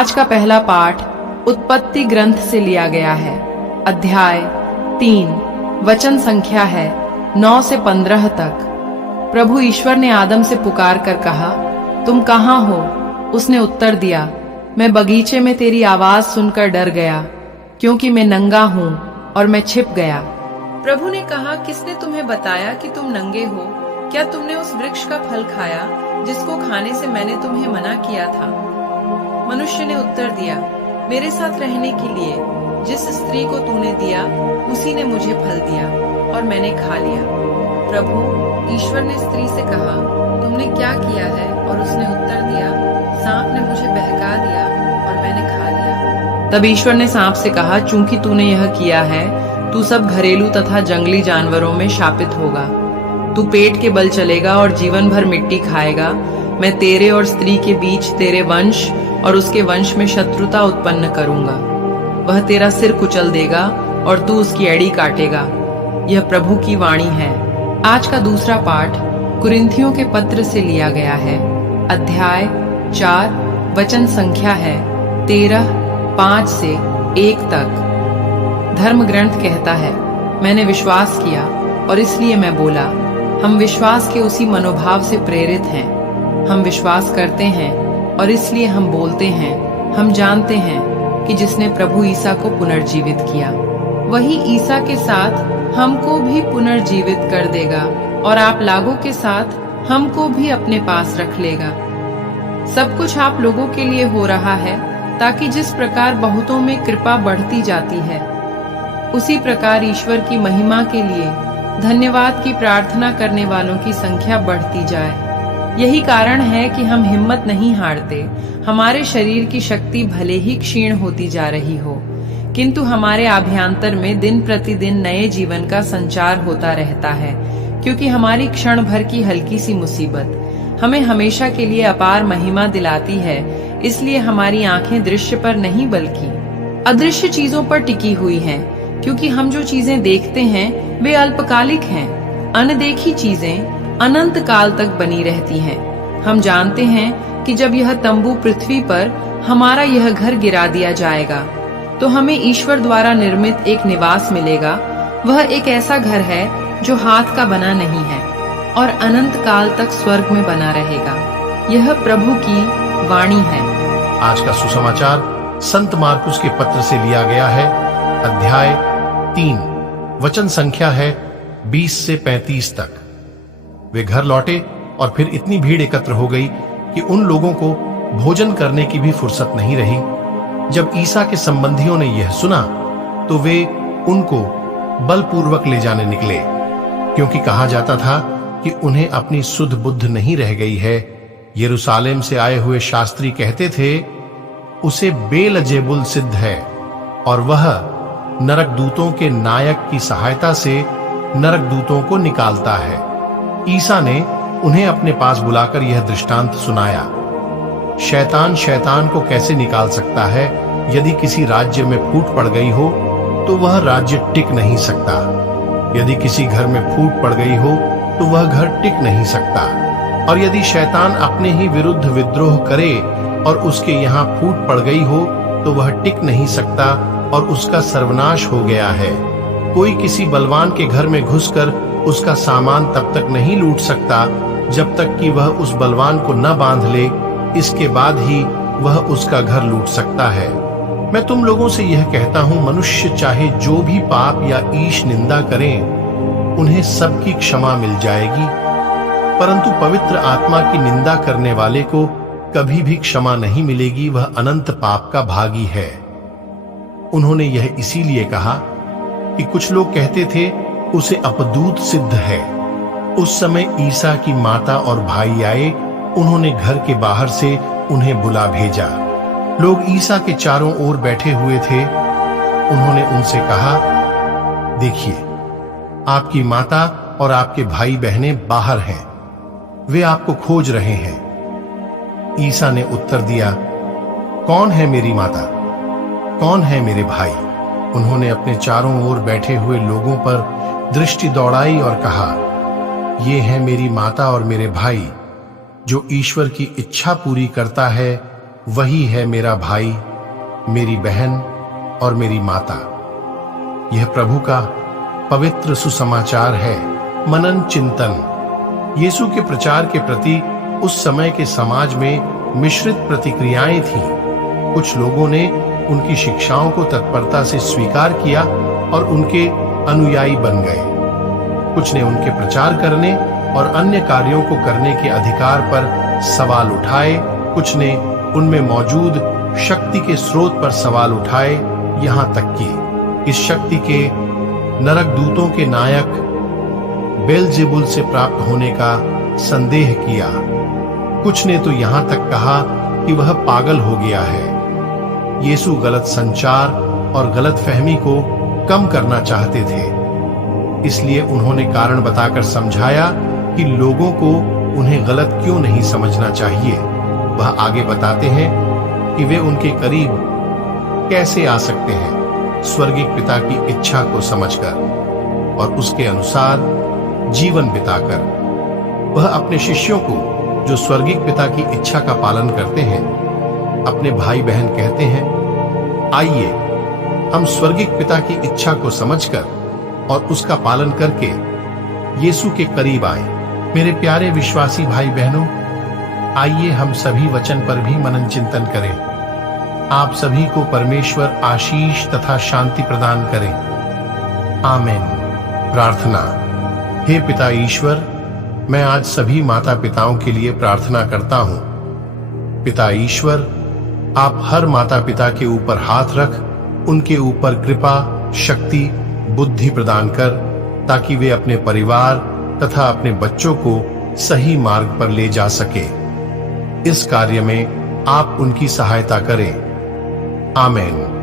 आज का पहला पाठ उत्पत्ति ग्रंथ से लिया गया है। अध्याय 3, वचन संख्या है 9 से 15 तक। प्रभु ईश्वर ने आदम से पुकार कर कहा, तुम कहाँ हो? उसने उत्तर दिया, मैं बगीचे में तेरी आवाज सुनकर डर गया, क्योंकि मैं नंगा हूँ और मैं छिप गया। प्रभु ने कहा, किसने तुम्हें बताया कि तुम नंगे हो? क्या तुमने उस वृक्ष का फल खाया जिसको खाने से मैंने तुम्हें मना किया था? मनुष्य ने उत्तर दिया, मेरे साथ रहने के लिए जिस स्त्री को तूने दिया उसी ने मुझे फल दिया और मैंने खा लिया। प्रभु ईश्वर ने स्त्री से कहा, तुमने क्या किया है? और उसने उत्तर दिया, सांप ने मुझे बहका दिया और मैंने खा लिया। तब ईश्वर ने सांप से कहा, चूंकि तूने यह किया है, तू सब घरेलू तथा जंगली जानवरों में शापित होगा। तू पेट के बल चलेगा और जीवन भर मिट्टी खाएगा। मैं तेरे और स्त्री के बीच तेरे वंश और उसके वंश में शत्रुता उत्पन्न करूंगा। वह तेरा सिर कुचल देगा और तू उसकी एड़ी काटेगा। यह प्रभु की वाणी है। आज का दूसरा पाठ कुरिन्थियों के पत्र से लिया गया है। अध्याय 4, वचन संख्या है 13, 5 से 1 तक। धर्म ग्रंथ कहता है, मैंने विश्वास किया और इसलिए मैं बोला। हम विश्वास के उसी मनोभाव से प्रेरित हैं। हम विश्वास करते हैं और इसलिए हम बोलते हैं। हम जानते हैं कि जिसने प्रभु ईसा को पुनर्जीवित किया, वही ईसा के साथ हमको भी पुनर्जीवित कर देगा और आप लोगों के साथ हमको भी अपने पास रख लेगा। सब कुछ आप लोगों के लिए हो रहा है, ताकि जिस प्रकार बहुतों में कृपा बढ़ती जाती है, उसी प्रकार ईश्वर की महिमा के लिए धन्यवाद की प्रार्थना करने वालों की संख्या बढ़ती जाए। यही कारण है कि हम हिम्मत नहीं हारते। हमारे शरीर की शक्ति भले ही क्षीण होती जा रही हो, किंतु हमारे आभ्यंतर में दिन प्रतिदिन नए जीवन का संचार होता रहता है, क्योंकि हमारी क्षण भर की हल्की सी मुसीबत हमें हमेशा के लिए अपार महिमा दिलाती है। इसलिए हमारी आंखें दृश्य पर नहीं बल्कि अदृश्य चीजों पर टिकी हुई हैं, क्योंकि हम जो चीजें देखते हैं वे अल्पकालिक हैं। अनदेखी चीजें अनंत काल तक बनी रहती हैं। हम जानते हैं कि जब यह तंबू पृथ्वी पर हमारा यह घर गिरा दिया जाएगा, तो हमें ईश्वर द्वारा निर्मित एक निवास मिलेगा। वह एक ऐसा घर है जो हाथ का बना नहीं है और अनंत काल तक स्वर्ग में बना रहेगा। यह प्रभु की वाणी है। आज का सुसमाचार संत मार्कुस के पत्र से लिया गया है। अध्याय 3, वचन संख्या है 20 से 35 तक। वे घर लौटे और फिर इतनी भीड़ एकत्र हो गई कि उन लोगों को भोजन करने की भी फुर्सत नहीं रही। जब ईसा के संबंधियों ने यह सुना, तो वे उनको बलपूर्वक ले जाने निकले, क्योंकि कहा जाता था कि उन्हें अपनी सुध बुद्ध नहीं रह गई है। यरूशलेम से आए हुए शास्त्री कहते थे, उसे बेलजेबुल सिद्ध है और वह नरक दूतों के नायक की सहायता से नरक दूतों को निकालता है। ईसा ने उन्हें अपने पास बुलाकर यह दृष्टांत सुनाया, शैतान शैतान को कैसे निकाल सकता है? यदि किसी राज्य में फूट पड़ गई हो तो वह राज्य टिक नहीं सकता। यदि किसी घर में फूट पड़ गई हो तो वह घर टिक नहीं सकता। और यदि शैतान अपने ही विरुद्ध विद्रोह करे और उसके यहाँ फूट पड़ गई हो तो वह टिक नहीं सकता और उसका सर्वनाश हो गया है। कोई किसी बलवान के घर में घुसकर उसका सामान तब तक नहीं लूट सकता जब तक कि वह उस बलवान को न बांध ले। इसके बाद ही वह उसका घर लूट सकता है। मैं तुम लोगों से यह कहता हूं, मनुष्य चाहे जो भी पाप या ईश निंदा करें, उन्हें सबकी क्षमा मिल जाएगी, परंतु पवित्र आत्मा की निंदा करने वाले को कभी भी क्षमा नहीं मिलेगी। वह अनंत पाप का भागी है। उन्होंने यह इसीलिए कहा कि कुछ लोग कहते थे, उसे अपदूत सिद्ध है। उस समय ईसा की माता और भाई आए। उन्होंने घर के बाहर से उन्हें बुला भेजा। लोग ईसा के चारों ओर बैठे हुए थे। उन्होंने उनसे कहा, देखिए, आपकी माता और आपके भाई बहनें बाहर हैं, वे आपको खोज रहे हैं। ईसा ने उत्तर दिया, कौन है मेरी माता, कौन है मेरे भाई? उन्होंने अपने चारों ओर बैठे हुए लोगों पर दृष्टि दौड़ाई और कहा, ये है मेरी माता और मेरे भाई, जो ईश्वर की इच्छा पूरी करता है वही है मेरा भाई, मेरी बहन और मेरी माता। यह प्रभु का पवित्र सुसमाचार है। मनन चिंतन। यीशु के प्रचार के प्रति उस समय के समाज में मिश्रित प्रतिक्रियाएं थीं। कुछ लोगों ने उनकी शिक्षाओं को तत्परता से स्वीकार किया और उनके अनुयायी बन गए। कुछ ने उनके प्रचार करने और अन्य कार्यों को करने के अधिकार पर सवाल उठाए। कुछ ने उनमें मौजूद शक्ति के स्रोत पर सवाल उठाए, यहां तक कि इस शक्ति के नरक दूतों के नायक बेलजेबुल से प्राप्त होने का संदेह किया। कुछ ने तो यहां तक कहा कि वह पागल हो गया है। यीशु गलत संचार और गलतफहमी को कम करना चाहते थे, इसलिए उन्होंने कारण बताकर समझाया कि लोगों को उन्हें गलत क्यों नहीं समझना चाहिए। वह आगे बताते हैं कि वे उनके करीब कैसे आ सकते हैं, स्वर्गीय पिता की इच्छा को समझकर और उसके अनुसार जीवन बिताकर। वह अपने शिष्यों को, जो स्वर्गीय पिता की इच्छा का पालन करते हैं, अपने भाई बहन कहते हैं, आइए हम स्वर्गीय पिता की इच्छा को समझकर और उसका पालन करके यीशु के करीब आए। मेरे प्यारे विश्वासी भाई बहनों, आइए हम सभी वचन पर भी मनन चिंतन करें। आप सभी को परमेश्वर आशीष तथा शांति प्रदान करें। आमीन। प्रार्थना। हे पिता ईश्वर, मैं आज सभी माता पिताओं के लिए प्रार्थना करता हूं। पिता ईश्वर, आप हर माता पिता के ऊपर हाथ रख उनके ऊपर कृपा, शक्ति, बुद्धि प्रदान कर, ताकि वे अपने परिवार तथा अपने बच्चों को सही मार्ग पर ले जा सके। इस कार्य में आप उनकी सहायता करें। आमीन।